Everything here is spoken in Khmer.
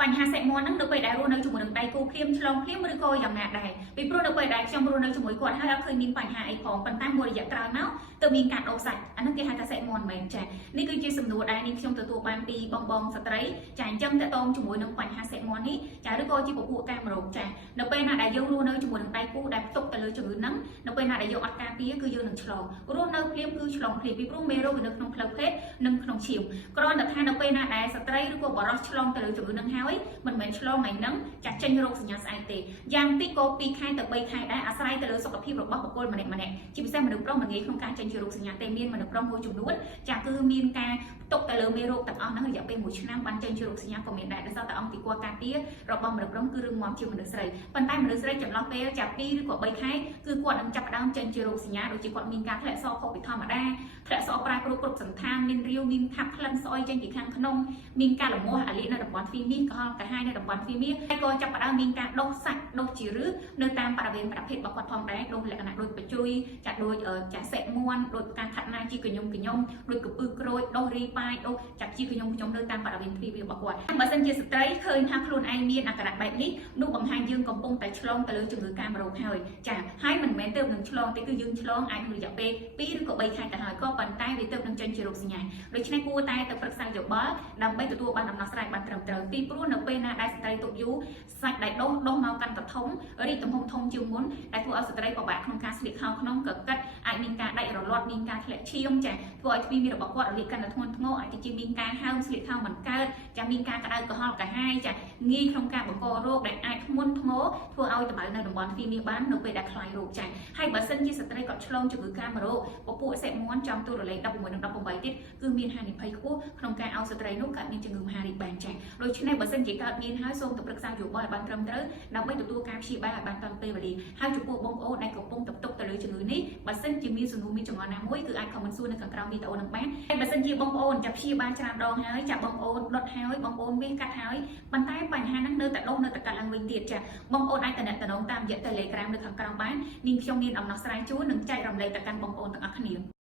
បញ្ហាសេមនហ្នឹងនៅពេលដែលរស់នៅជាមួយនឹងដៃគូភ្លាមឆ្លងភ្លាមឬក៏យ៉ាងណាដែរពីព្រោះនៅពេលដែលខ្ញុំរស់នៅជាមួយគាត់ហើយអត់ឃើញមានបញ្ហាអីផងប៉ុន្តែមួយរយៈក្រោយមកទើបមានការដោះសាច់អាហ្នឹងគេហៅថាសេមនមែនចានេះគឺជាសំណួរដែលនេះខ្ញុំទទួលបានពីបងស្ត្រីចាអញ្ចឹងតើតងជាមួយនឹងបញ្ហាសេមននេះចាឬក៏ជាពពួកកាមរោគចានៅពេលណាដែលយើងរស់នៅជាមួយនឹងដៃគូដែលផ្ទុកទៅលើជំងឺហ្នឹងនៅពេលណាដែលយើងអត់ការពារគឺយើងនឹងឆ្លងរស់នៅភ្លាមគឺឆ្លងភ្លាមពីព្រោះមេរោគវានៅក្នុងផ្លូវភេទនិងក្នុងឈាមគ្រាន់តែថានៅពេលណាដែលស្ត្រីឬក៏បរិសុទ្ធឆ្លងទៅលើជំងឺហ្នឹងហើយមិនមែនឆ្លងថ្ងៃហ្នឹងចាចេញរោគសញ្ញាស្អែកទេយ៉ាងតិចក៏2ខែទៅ3ខែដែរអាស្រ័យទៅលើសុខភាពរបស់បុគ្គលម្នាក់ជាពិសេសមនុស្សប្រុសមិនងាយក្នុងការចេញជារោគសញ្ញាទេមានមនុស្សប្រុសមួយចំនួនចាគឺមានការផ្ទុកទៅលើមេរោគទាំងអស់ហ្នឹងរយៈពេល1ឆ្នាំបានចេញជារោគសញ្ញាក៏មានដែរដោយសារតែអង្គពីគាត់ការពាររបស់មនុស្សប្រុសគឺរឹងមាំជាមនុស្សស្រីប៉ុន្តែមនុស្សស្រីចន្លោះពេលចា2ឬក៏3ខែគឺគាត់នឹងចាប់ផ្ដើមចេញជារោគសញ្ញាដូចជាគាត់មានការធ្លាក់សខុសពីធម្មតាធ្លាក់សប្រែប្រួលគ្រប់សន្តានមានរាវមានខាប់ក្លិនស្អុយចេញពីខាងក្នុងមានការលំងាស់អាលៀកនៅតំបន់ទ្វីមាសកុហកកាហាយនៅតំបន់ទ្វីមាសហើយក៏ចាប់ផ្ដើមមានការដុសសាច់ដុសជាឬនៅតាមបរិវេណប្រភេទរបស់គាត់ផងដែរដុសលក្ខណៈដូចបជួយចាដូចចាសេមន់ដូចការខាត់ណាជាកញ្ញុំដូចកពឹសក្រូចដុសរីប៉ាយដុសចាជាកញ្ញុំនៅតាមបរិវេណទ្វីមាសរបស់គាត់បើសិនជាស្ត្រីឃើញថាខ្លួនឯងមានអាការៈបែបនេះនោះបង្ហាញយើងកំពុងតែឆ្លងទៅលើជំងឺកាមរោគហើយចាហើយមិនមែនទៅនឹងឆ្លងទេគឺយើងឆ្លងអាចរយៈពេល2ឬក៏3ខែទៅហើយក៏ប៉ុន្តែវាទៅនឹងចេញជារោគសញ្ញាដូច្នេះគួរតែទៅប្រឹក្សាយោបល់ដើម្បីទទួលបានដំណោះស្រាយបានត្រឹមត្រូវពីព្រោះនៅពេលណាដែលស្ត្រីទុកយូរសាច់ដែលដុសមកកាន់តែធំរីកទំហំធំជាងមុនដែលធ្វើឲ្យស្ត្រីពិបាកក្នុងការស្លៀកខោក្នុងកកិតអាចមានការដាច់រលាត់មានការធ្លាក់ឈាមចាធ្វើឲ្យទ្វីមាសរបស់គាត់រលាកកាន់តែធ្ងន់ធ្ងរអាចជាមានការហើមស្លៀកខោមិនកើតចាមានការក្តៅក្រហល់កាហាយចាងាយក្នុងការបង្ករោគដែលអាចធ្ងន់ធ្ងរធ្វើឲ្យតម្រូវនៅតំបន់ទ្វីមាសបាននៅពេលដែលខ្លាយរោគចាហើយបើសិនជាស្ត្រីគាត់ឆ្លងជំងឺកាមរោគពពួកសេមន់ចំទូរលេខ11និង18ទៀតគឺមានហានិភ័យខ្ពស់ក្នុងការឲ្យស្ត្រីនោះកើតមានជំងឺមហារីកបានចាដូច្នេះបើសិនជាកើតមានហើយសូមទៅប្រឹក្សាយោបល់ឲ្យបានត្រឹមត្រូវដើម្បីទទួលការព្យាបាលឲ្យបានទាន់ពេលវេលាហើយចំពោះបងប្អូនដែលកំពុងតែផ្ទុកទៅលើជំងឺនេះបើសិនជាមានសំណួរមានចម្ងល់ណាមួយគឺអាចខមមិនសួរនៅខាងក្រោមវីដេអូនឹងបានហើយបើសិនជាបងប្អូនចាប់ព្យាបាលច្រើនដងហើយចាបងប្អូនដុតហើយបងប្អូនវាកាត់ហើយប៉ុន្តែបញ្ហាហ្នឹងនៅតែដុសនៅតែកាត់ឡើងវិញទៀតចាបងប្អូនអាចតំណតាមរយៈ Telegram នៅខាងក្រោមបាននាងខ្ញុំមានដំណោះស្រាយជូននិងចែករំលែកទៅកាន់បងប្អូនទាំងអស់គ្នា